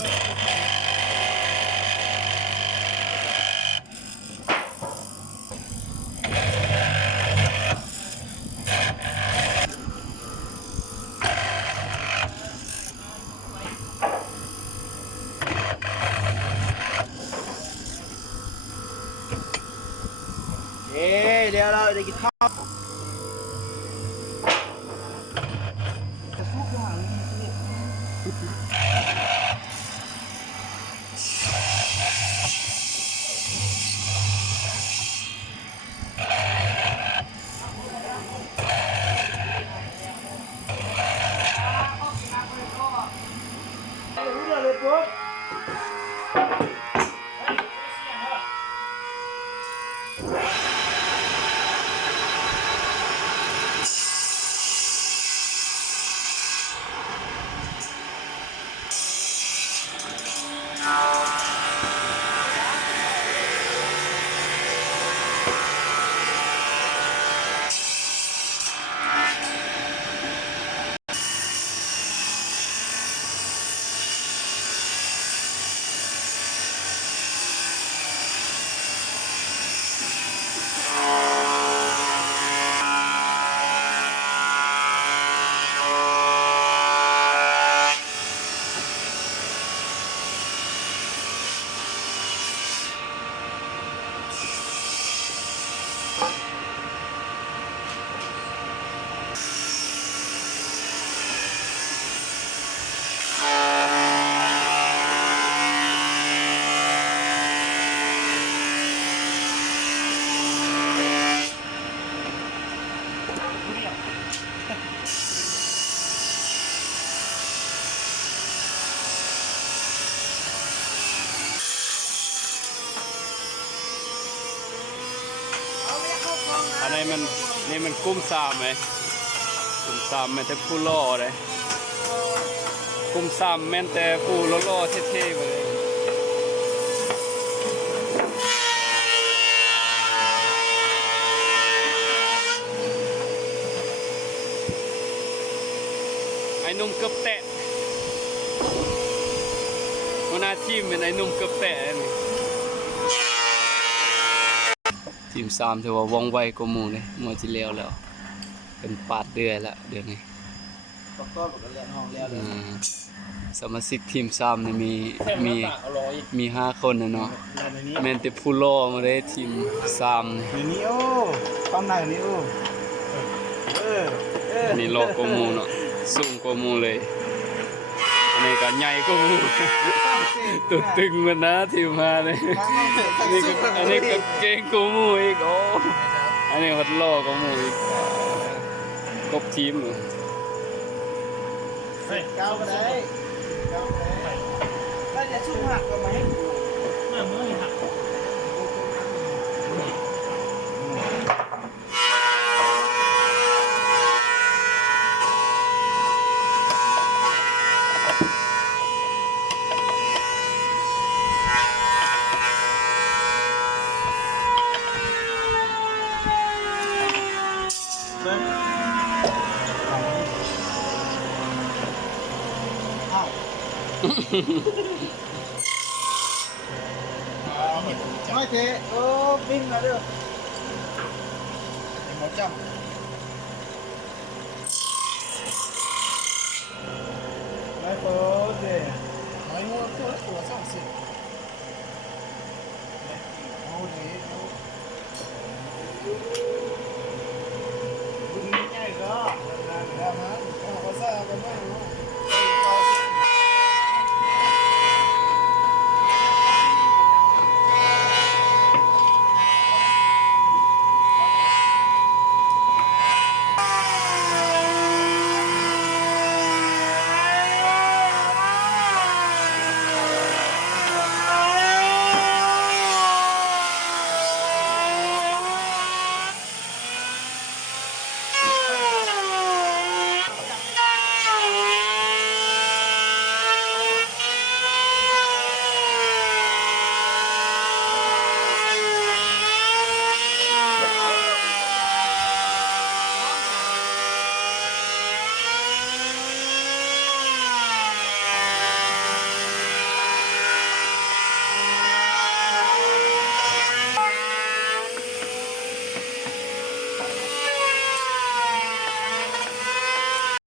เดี๋ยวเราจะกินข้าวเลยปุ๊บอันนี้มันกุ้มซามไหมกุ้มซามแม่นแต่ผู้ล่อเลยกุ้มซามแม่นแต่ผู้ล่อเท่ๆไปเลยไอ้นุ่มเกือบแตะหัวหน้าทีมเป็นไอ้นุ่มเกือบแตะนี่ทีม3ถือว่าว่องไวกว่าหมู่เลยมัวจิแล้วแล้วเป็นปาดเดือยแล้วเดี๋ยวนี้สมาชิกทีม3นี่มี5คนนะเนาะแม่นแต่ผู้ล่อมาได้ทีม3นี่ นี่โอ้ความหนักนี่โอ้นี่ล่อกว่าหมู่เนาะสูงกว่าหมู่เลยอันนี้ก็ใหญ่กว่าหมู่ตัวตึงมันนะทีมมาเลยอันนี้ก็เก่งกว่าหมู่อีกโอ้อันนี้วัดล่อกว่าหมู่อีกครบทีมเลยเก้าไปได้ถ้าจะชุ่มหักก็มาให้ดูมือหักไม่เทโอ้ปิ้งมาด้วยหมดจ้ำไม่โป๊ะสิ